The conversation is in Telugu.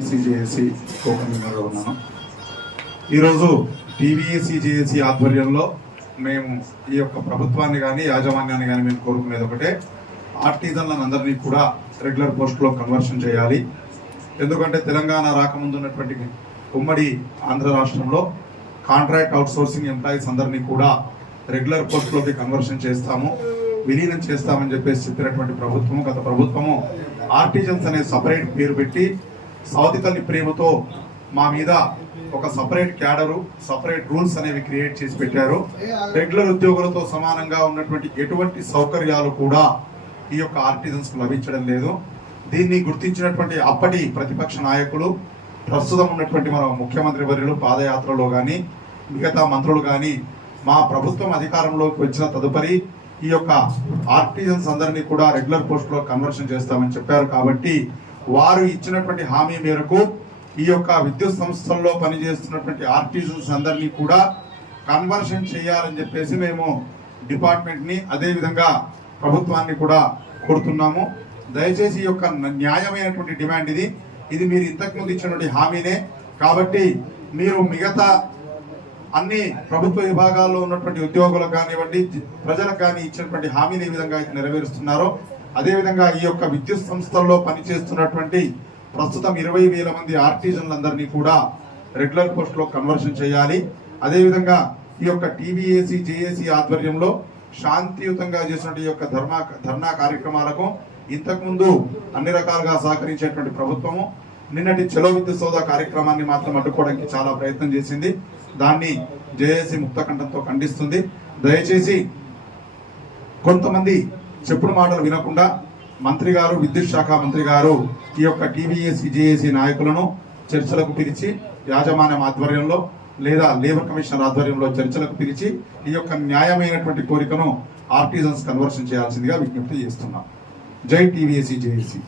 టీవీఏసీ జేఏసీ ఉన్నాను. ఈరోజు టీవీసీజేఏసీ ఆధ్వర్యంలో మేము ఈ యొక్క ప్రభుత్వాన్ని కానీ యాజమాన్యాన్ని కానీ మేము కోరుకునేది ఒకటే. ఆర్టిజన్లను అందరినీ కూడా రెగ్యులర్ పోస్టులో కన్వర్షన్ చేయాలి. ఎందుకంటే తెలంగాణ రాకముందు ఉన్నటువంటి ఉమ్మడి ఆంధ్ర రాష్ట్రంలో కాంట్రాక్ట్ అవుట్సోర్సింగ్ ఎంప్లాయీస్ అందరినీ కూడా రెగ్యులర్ పోస్టులోకి కన్వర్షన్ చేస్తాము. విలీనం చేస్తామని చెప్పేసి చెప్పినటువంటి ప్రభుత్వము గత ప్రభుత్వము ఆర్టిజన్స్ అనే సపరేట్ పేరు పెట్టి సౌతి తల్లి ప్రేమతో మా మీద ఒక సపరేట్ క్యాడరు సపరేట్ రూల్స్ అనేవి క్రియేట్ చేసి పెట్టారు. రెగ్యులర్ ఉద్యోగులతో సమానంగా ఉన్నటువంటి ఎటువంటి సౌకర్యాలు కూడా ఈ యొక్క ఆర్టిజన్స్ లభించడం లేదు. దీన్ని గుర్తించినటువంటి అప్పటి ప్రతిపక్ష నాయకులు ప్రస్తుతం ఉన్నటువంటి మన ముఖ్యమంత్రి వర్యులు పాదయాత్రలో కానీ మిగతా మంత్రులు కానీ మా ప్రభుత్వం అధికారంలోకి వచ్చిన తదుపరి ఈ యొక్క ఆర్టిజన్స్ అందరినీ కూడా రెగ్యులర్ పోస్టులో కన్వర్షన్ చేస్తామని చెప్పారు. కాబట్టి వారు ఇచ్చినటువంటి హామీ మేరకు ఈ యొక్క విద్యుత్ సంస్థల్లో పనిచేస్తున్నటువంటి ఆర్టిజన్స్ అందరినీ కూడా కన్వర్షన్ చేయాలని చెప్పేసి మేము డిపార్ట్మెంట్ని అదేవిధంగా అదే విధంగా ప్రభుత్వాన్ని కూడా కోరుతున్నాము. దయచేసి ఈ యొక్క న్యాయమైనటువంటి డిమాండ్ ఇది. ఇది మీరు ఇంతకుముందు ఇచ్చినటువంటి హామీనే. కాబట్టి మీరు మిగతా అన్ని ప్రభుత్వ విభాగాల్లో ఉన్నటువంటి ఉద్యోగులకు కానివ్వండి ప్రజలకు కానీ ఇచ్చినటువంటి హామీని ఏ విధంగా అయితే నెరవేరుస్తున్నారో అదేవిధంగా ఈ యొక్క విద్యుత్ సంస్థల్లో పనిచేస్తున్నటువంటి ప్రస్తుతం ఇరవై వేల మంది ఆర్టిజన్లందరినీ కూడా రెగ్యులర్ పోస్ట్లో కన్వర్షన్ చేయాలి. అదేవిధంగా ఈ యొక్క టీబీఏసీ జేఏసీ ఆధ్వర్యంలో శాంతియుతంగా చేసినటువంటి యొక్క ధర్మా ధర్నా కార్యక్రమాలకు ఇంతకుముందు అన్ని రకాలుగా సహకరించేటువంటి ప్రభుత్వము నిన్నటి చలో విద్యుత్ సోదా కార్యక్రమాన్ని మాత్రం అడ్డుకోవడానికి చాలా ప్రయత్నం చేసింది. దాన్ని జేఏసీ ముక్తకంఠంతో ఖండిస్తుంది. దయచేసి కొంతమంది చెప్పుడు మాటలు వినకుండా మంత్రి గారు విద్యుత్ శాఖ మంత్రి గారు ఈ యొక్క టీవీఎస్ నాయకులను చర్చలకు పిలిచి యాజమాన్యం ఆధ్వర్యంలో లేదా లేబర్ కమిషనర్ ఆధ్వర్యంలో చర్చలకు పిలిచి ఈ యొక్క న్యాయమైనటువంటి కోరికను ఆర్టిజన్స్ కన్వర్షన్ చేయాల్సిందిగా విజ్ఞప్తి చేస్తున్నాం. జై టీవీఎస్సీ జేఏసీ